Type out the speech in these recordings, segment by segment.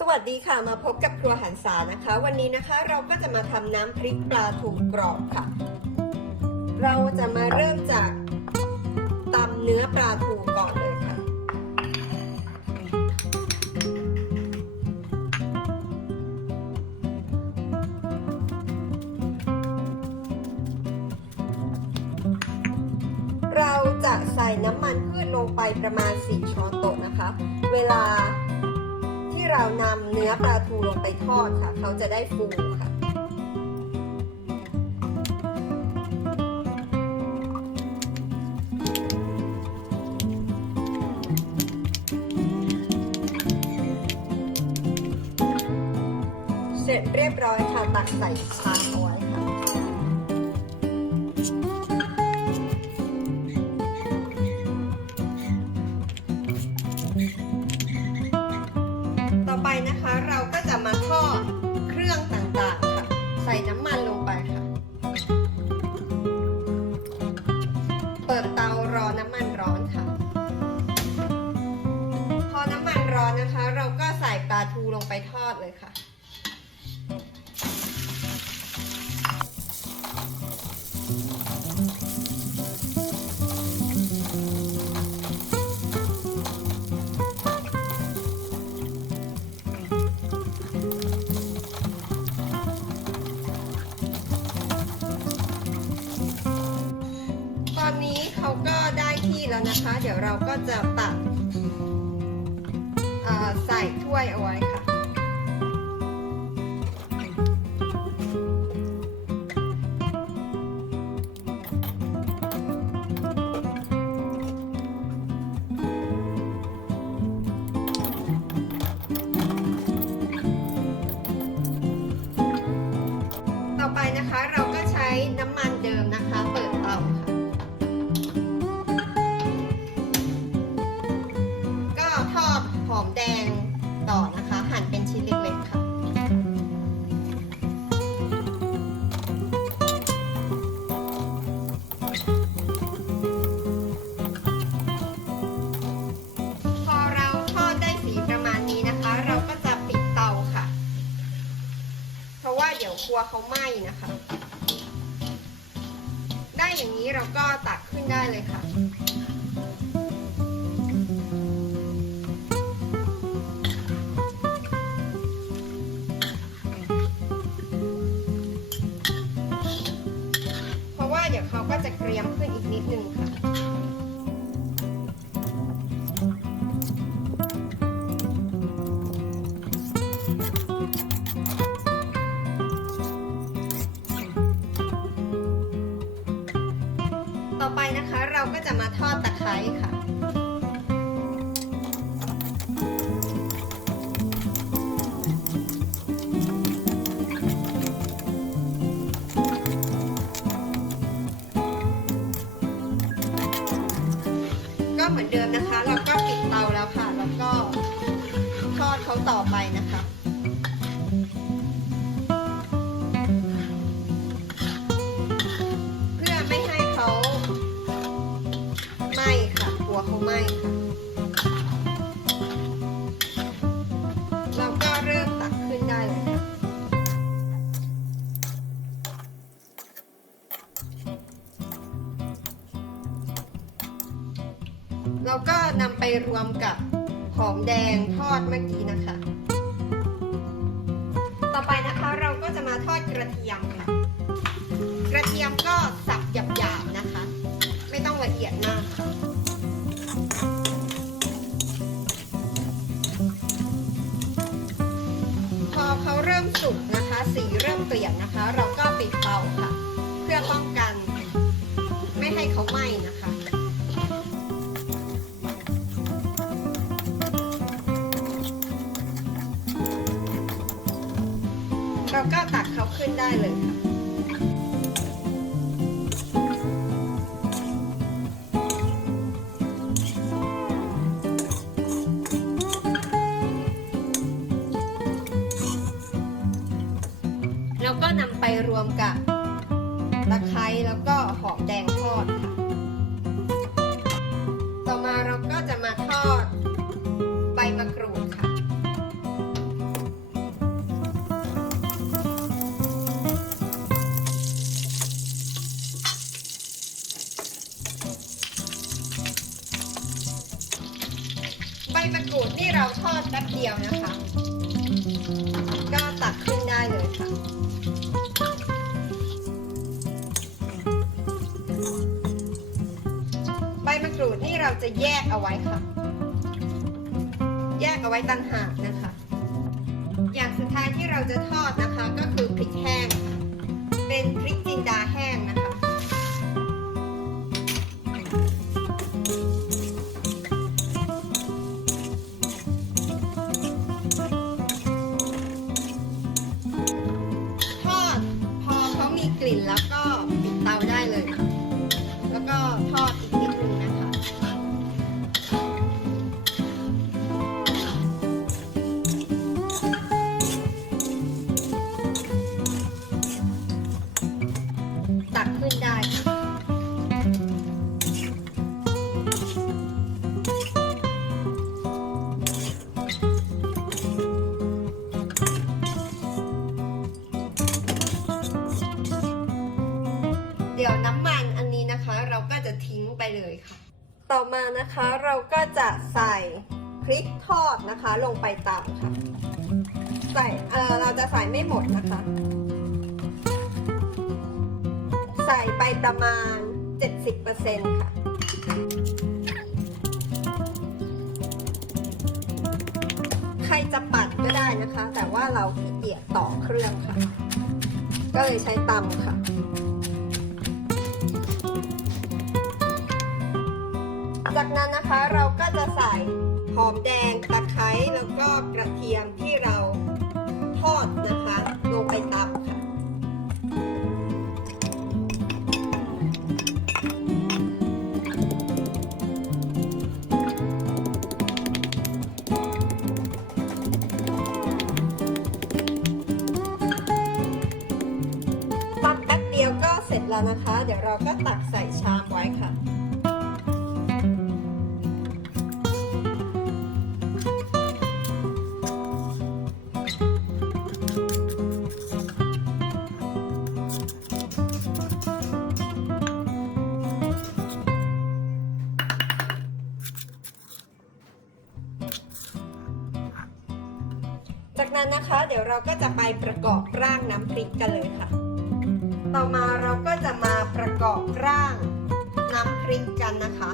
สวัสดีค่ะมาพบกับครัวหันษานะคะ วันนี้นะคะเราก็จะมาทำน้ำพริกปลาทูกรอบค่ะ เราจะมาเริ่มจากตำเนื้อปลาทูก่อนเลยค่ะ เราจะใส่น้ำมันพืชลงไปประมาณ 4 ช้อนโต๊ะนะคะ เวลา เรานำเนื้อปลาทูลงไปทอดค่ะ เขาจะได้ฟูค่ะ เสร็จเรียบร้อยค่ะ ตักใส่ชามเอาไว้ค่ะ ไปนะคะ เราก็จะมาทอดเครื่องต่างๆค่ะ ใส่น้ำมันลงไปค่ะ เปิดเตารอน้ำมันร้อนค่ะ พอน้ำมันร้อนนะคะ เราก็ใส่ปลาทูลงไปทอดเลยค่ะ อนนี้เขาก็ได้ที่แล้วนะคะ เดี๋ยวเราก็จะตักใส่ถ้วยเอาไว้ค่ะ ว่าเดี๋ยวครัวเขาไหม้นะคะ ได้อย่างนี้เราก็ตักขึ้นได้เลยค่ะเพราะว่าเดี๋ยวเขาก็จะเกรียมขึ้น ม้ค่ะเราก็เริ่มตักขึ้นได้เลยค่ะเราก็นำไปรวมกับหอมแดงทอดเมื่อกี้นะคะ ต่อไปนะคะเราก็จะมาทอดกระเทียมค่ะ กระเทียมก็สับหยาบๆนะคะ ไม่ต้องละเอียดมากค่ะ มสุกนะคะ สีเริ่มเปลี่ยนนะคะ เราก็ปิดเตาค่ะ เพื่อป้องกัน ไม่ให้เขาไหม้นะคะเราก็ตักเขาขึ้นได้เลยค่ะ แล้วก็นำไปรวมกับตะไคร้แล้วก็หอมแดงทอดค่ะ ต่อมาเราก็จะมาทอดใบมะกรูดค่ะ ใบมะกรูดที่เราทอดแป๊บเดียวนะคะ ก็ตักขึ้นได้เลยค่ะ บมะกรูดนี่เราจะแยกเอาไว้ค่ะ แยกเอาไว้ต่างหากนะคะ อย่างสุดท้ายที่เราจะทอดนะคะก็คือพริกแห้ง เป็นพริกจินดาแห้งนะคะ ตักขึ้นได้ เดี๋ยวน้ำมันอันนี้นะคะ เราก็จะทิ้งไปเลยค่ะ ต่อมานะคะเราก็จะใส่พริกทอดนะคะ ลงไปตามค่ะ ใส่เออเราจะใส่ไม่หมดนะคะ ใส่ไปประมาณ 70%ค่ะ ใครจะปัดก็ได้นะคะ แต่ว่าเราขี้เกียจต่อเครื่องค่ะ ก็เลยใช้ตำค่ะจากนั้นนะคะเราก็จะใส่หอมแดงตะไคร้แล้วก็กระเทียมที่เราทอดนะคะ นะคะ เดี๋ยวเราก็ตักใส่ชามไว้ค่ะจากนั้นนะคะ เดี๋ยวเราก็จะไปประกอบร่างน้ำพริกกันเลยค่ะ ต่อมาเราก็จะมาประกอบร่างน้ำพริกกันนะคะ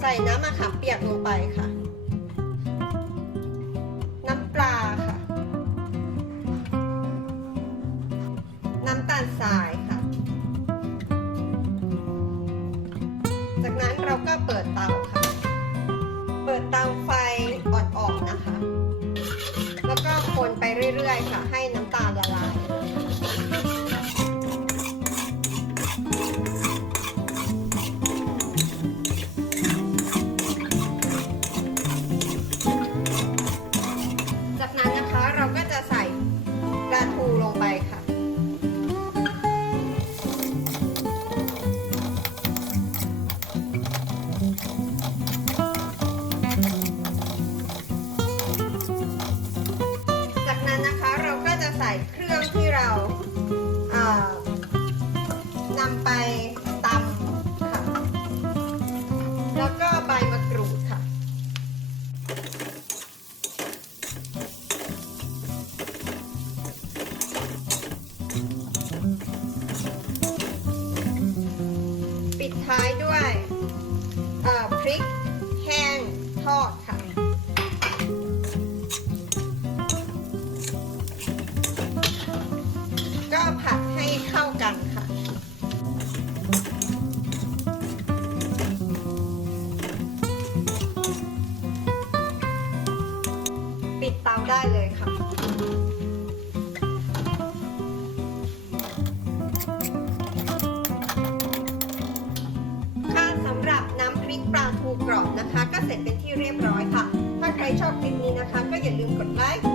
ใส่น้ำมะขามเปียกลงไปค่ะ น้ำปลาค่ะ น้ำตาลทรายค่ะ จากนั้นเราก็เปิดเตาค่ะ เปิดเตาไฟอ่อนๆนะคะ แล้วก็คนไปเรื่อยๆค่ะ ปิดท้าย กรอบนะคะ ก็เสร็จเป็นที่เรียบร้อยค่ะ ถ้าใครชอบคลิปนี้นะคะ ก็อย่าลืมกดไลค์